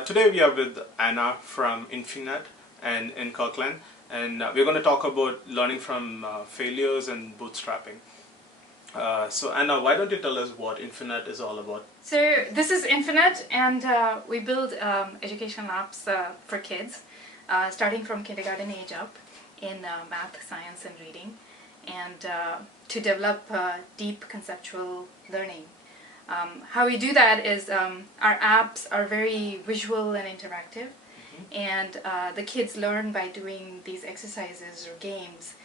Today we are with Anna from Infinut and in Kirkland, and we're going to talk about learning from failures and bootstrapping. So Anna, why don't you tell us what Infinut is all about? So this is Infinut, and we build educational apps for kids, starting from kindergarten age up in math, science and reading, and to develop deep conceptual learning. How we do that is our apps are very visual and interactive, and the kids learn by doing these exercises or games.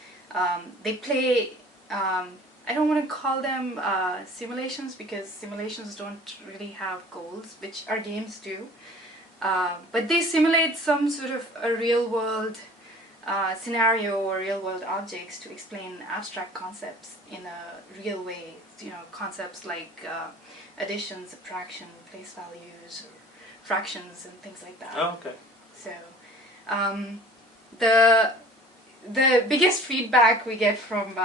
They play, I don't want to call them simulations, because simulations don't really have goals, which our games do. But they simulate some sort of a real-world scenario or real-world objects to explain abstract concepts in a real way. You know, concepts like addition, subtraction, place values, or fractions, and things like that. Oh, okay. So, the biggest feedback we get from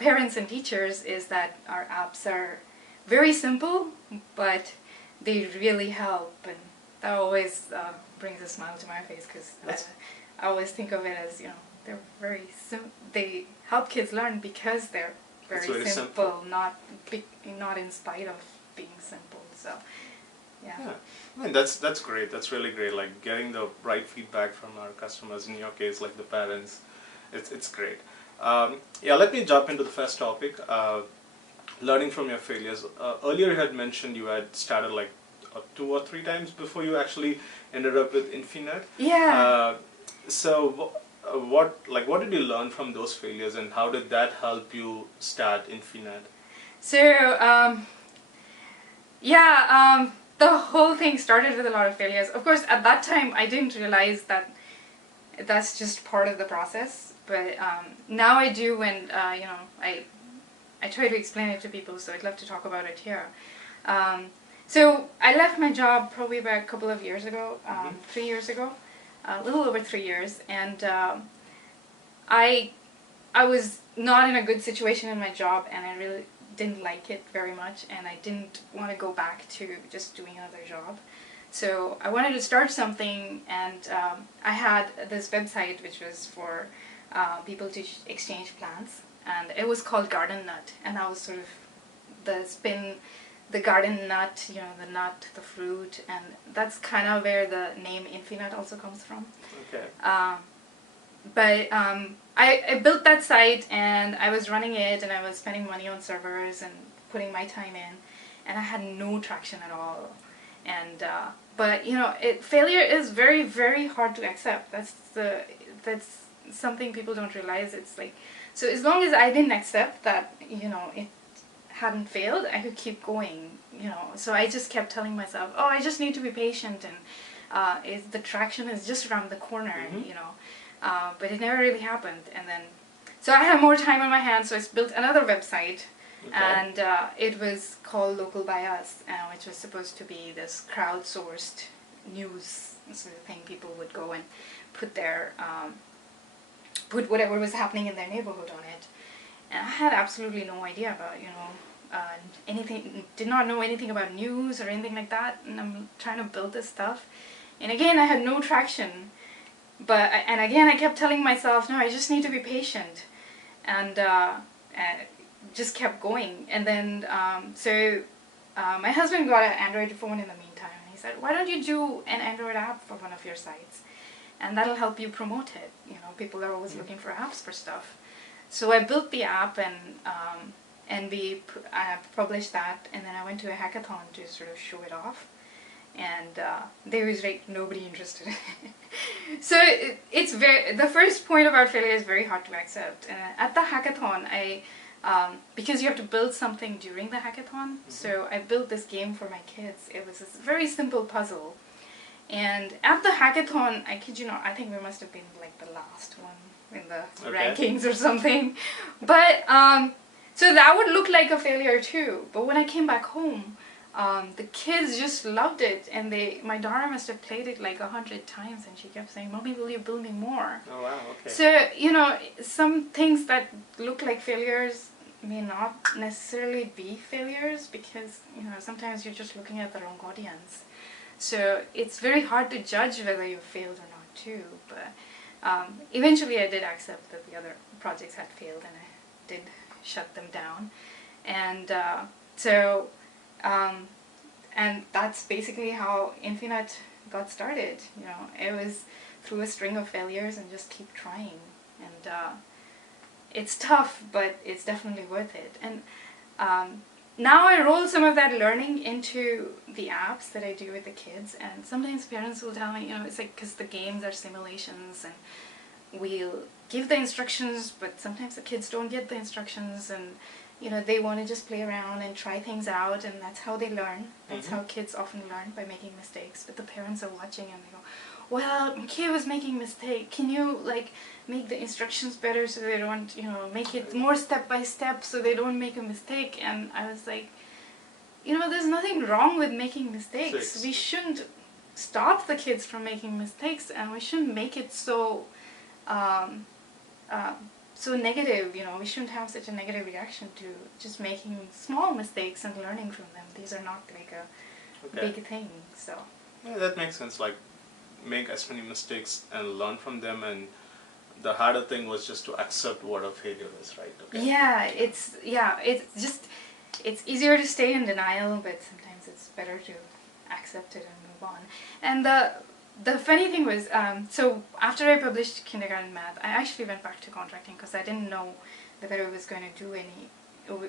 parents and teachers is that our apps are very simple, but they really help, and that always brings a smile to my face, because I always think of it as, you know, they're very they help kids learn because they're very simple, not in spite of being simple. So, yeah. I mean, that's great. That's really great. Like getting the right feedback from our customers. In your case, like the parents, it's great. Yeah, let me jump into the first topic. Learning from your failures. Earlier, you had mentioned you had started like 2 or 3 times before you actually ended up with Infinut. Yeah. So, what did you learn from those failures, and how did that help you start Infinut? So, the whole thing started with a lot of failures. Of course, at that time, I didn't realize that that's just part of the process. But now I do, and you know, I try to explain it to people. So I'd love to talk about it here. So I left my job probably about a couple of years ago, 3 years ago, a little over 3 years, and I was not in a good situation in my job, and I really didn't like it very much, and I didn't want to go back to just doing another job. So I wanted to start something, and I had this website which was for people to exchange plants, and it was called Garden Nut, and that was sort of the garden nut, you know, the nut, the fruit, and that's kind of where the name Infinut also comes from. Okay. But I built that site, and I was running it, and I was spending money on servers and putting my time in, and I had no traction at all. And but you know, failure is very, very hard to accept. That's something people don't realize. It's like, so as long as I didn't accept that, you know, it hadn't failed, I could keep going, you know. So I just kept telling myself, oh, I just need to be patient, and the traction is just around the corner, you know. But it never really happened. And then, so I had more time on my hands, so I built another website, and it was called Local by Us, which was supposed to be this crowdsourced news sort of thing. People would go and put their put whatever was happening in their neighborhood on it. And I had absolutely no idea about, you know, anything, did not know anything about news or anything like that, and I'm trying to build this stuff. And again, I had no traction. But again, I kept telling myself, no, I just need to be patient, and just kept going. And then, my husband got an Android phone in the meantime, and he said, why don't you do an Android app for one of your sites, and that'll help you promote it. You know, people are always looking for apps for stuff. So I built the app, and we published that, and then I went to a hackathon to sort of show it off. And there was like nobody interested. So it's the first point about failure is very hard to accept. And at the hackathon, because you have to build something during the hackathon, so I built this game for my kids. It was this very simple puzzle. And at the hackathon, I kid you not, I think we must have been like the last one in the rankings or something. But so that would look like a failure too. But when I came back home, the kids just loved it, and my daughter must have played it like 100 times, and she kept saying, "Mommy, will you build me more?" Oh wow, okay. So, you know, some things that look like failures may not necessarily be failures, because, you know, sometimes you're just looking at the wrong audience. So it's very hard to judge whether you failed or not too. But eventually I did accept that the other projects had failed and I did shut them down. And and that's basically how Infinut got started. You know, it was through a string of failures and just keep trying. And it's tough, but it's definitely worth it. And now I roll some of that learning into the apps that I do with the kids. And sometimes parents will tell me, you know, it's like because the games are simulations and we'll give the instructions, but sometimes the kids don't get the instructions, and you know, they want to just play around and try things out, and that's how they learn. That's how kids often learn, by making mistakes. But the parents are watching and they go, well, my kid was making a mistake. Can you like make the instructions better so they don't, you know, make it more step by step so they don't make a mistake? And I was like, you know, there's nothing wrong with making mistakes. We shouldn't stop the kids from making mistakes, and we shouldn't make it so so negative. You know, we shouldn't have such a negative reaction to just making small mistakes and learning from them. These are not like a big thing. So yeah, that makes sense. Like, make as many mistakes and learn from them, and the harder thing was just to accept what a failure is, right? Okay. Yeah, it's it's easier to stay in denial, but sometimes it's better to accept it and move on. And the funny thing was, so after I published Kindergarten Math, I actually went back to contracting because I didn't know whether it was going to do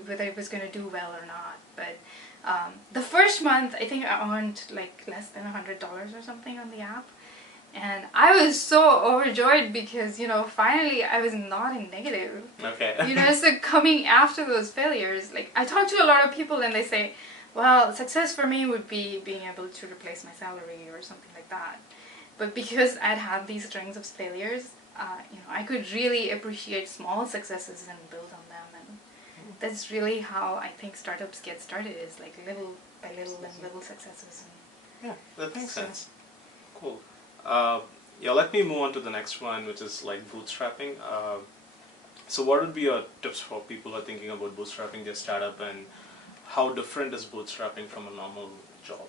whether it was going to do well or not. But the first month, I think I earned like less than $100 or something on the app. And I was so overjoyed because, you know, finally I was not in negative. Okay. You know, so coming after those failures, like I talk to a lot of people and they say, well, success for me would be being able to replace my salary or something like that. But because I'd had these strings of failures, you know, I could really appreciate small successes and build on them. And that's really how I think startups get started, is like little by little and little successes. And yeah, that makes sense. Cool. Yeah, let me move on to the next one, which is like bootstrapping. So what would be your tips for people who are thinking about bootstrapping their startup, and how different is bootstrapping from a normal job?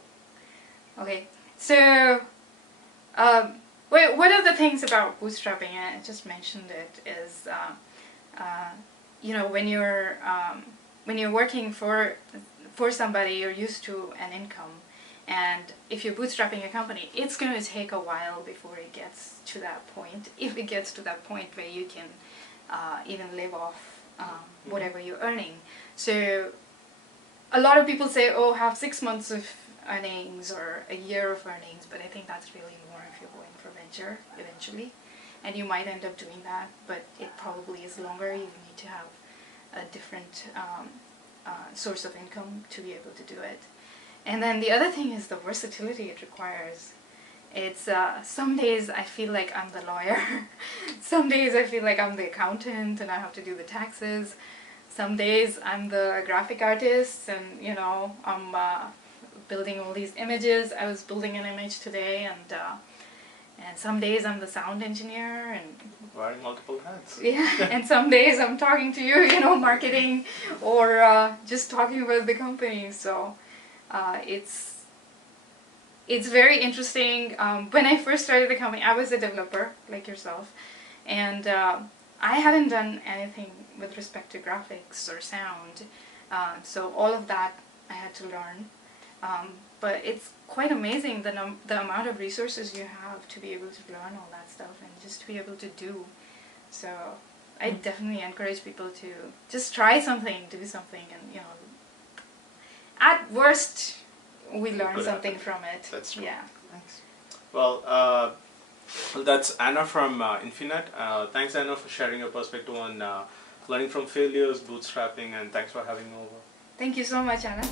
Okay, so one of the things about bootstrapping, I just mentioned it, is you know, when you're working for somebody, you're used to an income. And if you're bootstrapping a company, it's going to take a while before it gets to that point. If it gets to that point where you can even live off whatever you're earning. So a lot of people say, oh, have 6 months of earnings or a year of earnings, but I think that's really more if you're going for venture eventually. And you might end up doing that, but it probably is longer. You need to have a different source of income to be able to do it. And then the other thing is the versatility it requires. It's some days I feel like I'm the lawyer. Some days I feel like I'm the accountant and I have to do the taxes. Some days I'm the graphic artist and, you know, I'm building all these images. I was building an image today, and some days I'm the sound engineer and Wearing multiple hats. yeah, and some days I'm talking to you, you know, marketing or just talking about the company. So it's very interesting. When I first started the company, I was a developer like yourself, and I hadn't done anything with respect to graphics or sound, so all of that I had to learn. But it's quite amazing the amount of resources you have to be able to learn all that stuff and just to be able to do. So I definitely encourage people to just try something, do something, and, you know, at worst, we learn something from it. That's true. Yeah. Thanks. Well, that's Anna from Infinut. Thanks, Anna, for sharing your perspective on learning from failures, bootstrapping, and thanks for having me over. Thank you so much, Anna.